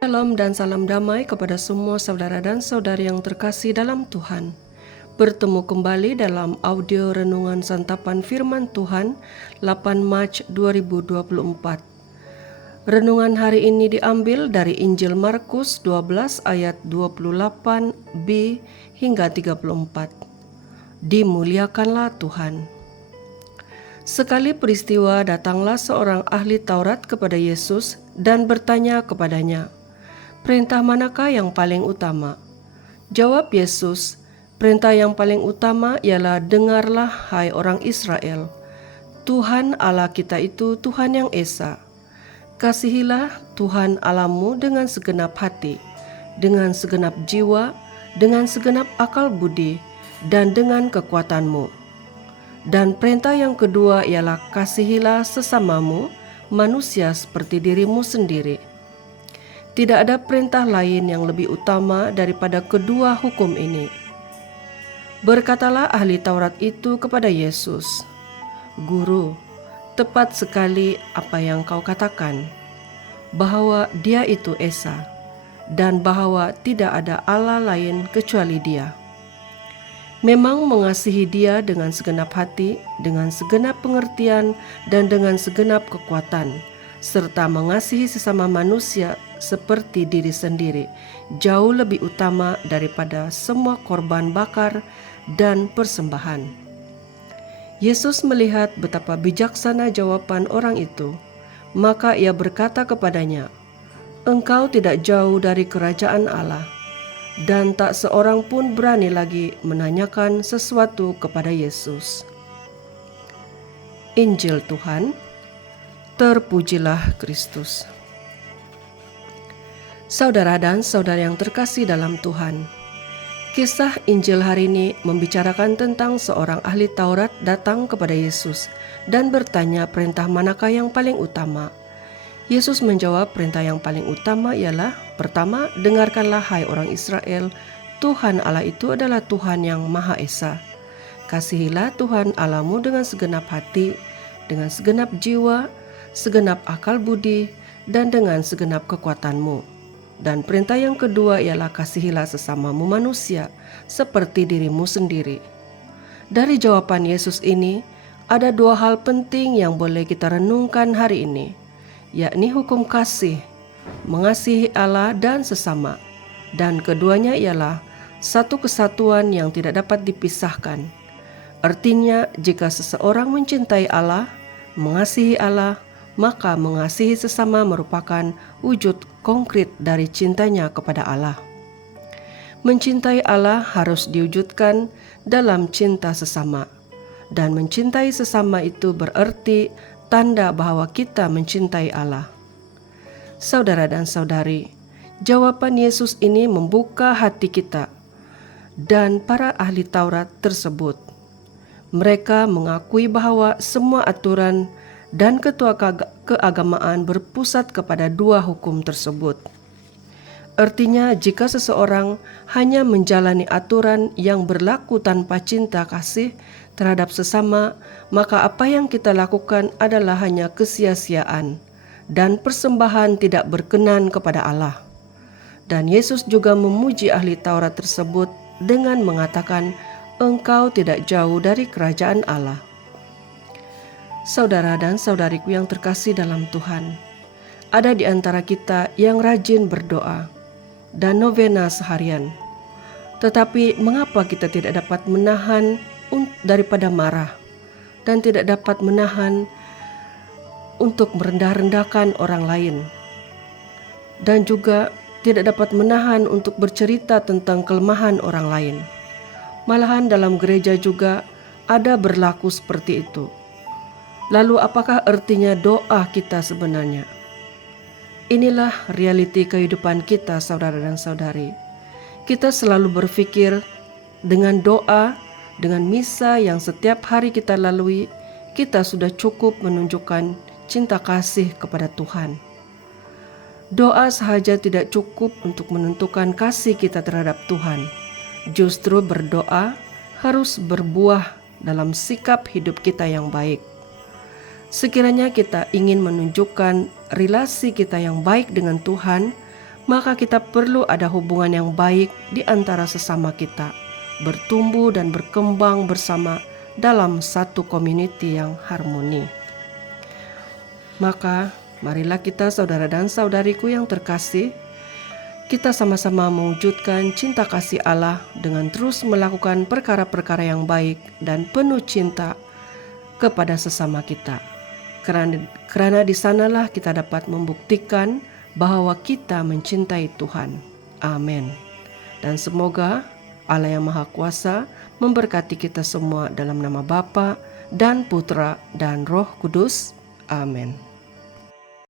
Shalom dan salam damai kepada semua saudara dan saudari yang terkasih dalam Tuhan. Bertemu kembali dalam audio renungan santapan firman Tuhan 8 Mac 2024. Renungan hari ini diambil dari Injil Markus 12 ayat 28b hingga 34. Dimuliakanlah Tuhan. Sekali peristiwa datanglah seorang ahli Taurat kepada Yesus dan bertanya kepadanya, "Perintah manakah yang paling utama?" Jawab Yesus, "Perintah yang paling utama ialah, dengarlah hai orang Israel. Tuhan Allah kita itu Tuhan yang esa. Kasihilah Tuhan Allahmu dengan segenap hati, dengan segenap jiwa, dengan segenap akal budi, dan dengan kekuatanmu. Dan perintah yang kedua ialah, kasihilah sesamamu, manusia seperti dirimu sendiri. Tidak ada perintah lain yang lebih utama daripada kedua hukum ini." Berkatalah ahli Taurat itu kepada Yesus, "Guru, tepat sekali apa yang kau katakan, bahwa Dia itu esa, dan bahwa tidak ada Allah lain kecuali Dia. Memang mengasihi Dia dengan segenap hati, dengan segenap pengertian, dan dengan segenap kekuatan, serta mengasihi sesama manusia seperti diri sendiri, jauh lebih utama daripada semua korban bakar dan persembahan." Yesus melihat betapa bijaksana jawaban orang itu, maka ia berkata kepadanya, "Engkau tidak jauh dari kerajaan Allah." Dan tak seorang pun berani lagi menanyakan sesuatu kepada Yesus. Injil Tuhan, terpujilah Kristus. Saudara dan saudari yang terkasih dalam Tuhan, kisah Injil hari ini membicarakan tentang seorang ahli Taurat datang kepada Yesus dan bertanya perintah manakah yang paling utama. Yesus menjawab, perintah yang paling utama ialah, pertama, dengarkanlah hai orang Israel, Tuhan Allah itu adalah Tuhan yang Maha Esa. Kasihilah Tuhan Allahmu dengan segenap hati, dengan segenap jiwa, segenap akal budi, dan dengan segenap kekuatanmu. Dan perintah yang kedua ialah, kasihilah sesamamu manusia seperti dirimu sendiri. Dari jawaban Yesus ini, ada dua hal penting yang boleh kita renungkan hari ini, yakni hukum kasih, mengasihi Allah dan sesama. Dan keduanya ialah satu kesatuan yang tidak dapat dipisahkan. Artinya, jika seseorang mencintai Allah, mengasihi Allah, maka mengasihi sesama merupakan wujud konkret dari cintanya kepada Allah. Mencintai Allah harus diwujudkan dalam cinta sesama. Dan mencintai sesama itu berarti tanda bahwa kita mencintai Allah. Saudara dan saudari, jawaban Yesus ini membuka hati kita dan para ahli Taurat tersebut. Mereka mengakui bahwa semua aturan dan ketua keagamaan berpusat kepada dua hukum tersebut. Artinya, jika seseorang hanya menjalani aturan yang berlaku tanpa cinta kasih terhadap sesama, maka apa yang kita lakukan adalah hanya kesia-siaan dan persembahan tidak berkenan kepada Allah. Dan Yesus juga memuji ahli Taurat tersebut dengan mengatakan, "Engkau tidak jauh dari kerajaan Allah." Saudara dan saudariku yang terkasih dalam Tuhan, ada di antara kita yang rajin berdoa dan novena seharian. Tetapi mengapa kita tidak dapat menahan daripada marah dan tidak dapat menahan untuk merendah-rendahkan orang lain, dan juga tidak dapat menahan untuk bercerita tentang kelemahan orang lain? Malahan dalam gereja juga ada berlaku seperti itu. Lalu apakah artinya doa kita sebenarnya? Inilah realiti kehidupan kita, saudara dan saudari. Kita selalu berpikir dengan doa, dengan misa yang setiap hari kita lalui, kita sudah cukup menunjukkan cinta kasih kepada Tuhan. Doa sahaja tidak cukup untuk menentukan kasih kita terhadap Tuhan. Justru berdoa harus berbuah dalam sikap hidup kita yang baik. Sekiranya kita ingin menunjukkan relasi kita yang baik dengan Tuhan, maka kita perlu ada hubungan yang baik di antara sesama kita, bertumbuh dan berkembang bersama dalam satu community yang harmoni. Maka marilah kita, saudara dan saudariku yang terkasih, kita sama-sama mewujudkan cinta kasih Allah dengan terus melakukan perkara-perkara yang baik dan penuh cinta kepada sesama kita. Karena di sanalah kita dapat membuktikan bahwa kita mencintai Tuhan. Amin. Dan semoga Allah yang Maha Kuasa memberkati kita semua dalam nama Bapa dan Putra dan Roh Kudus. Amin.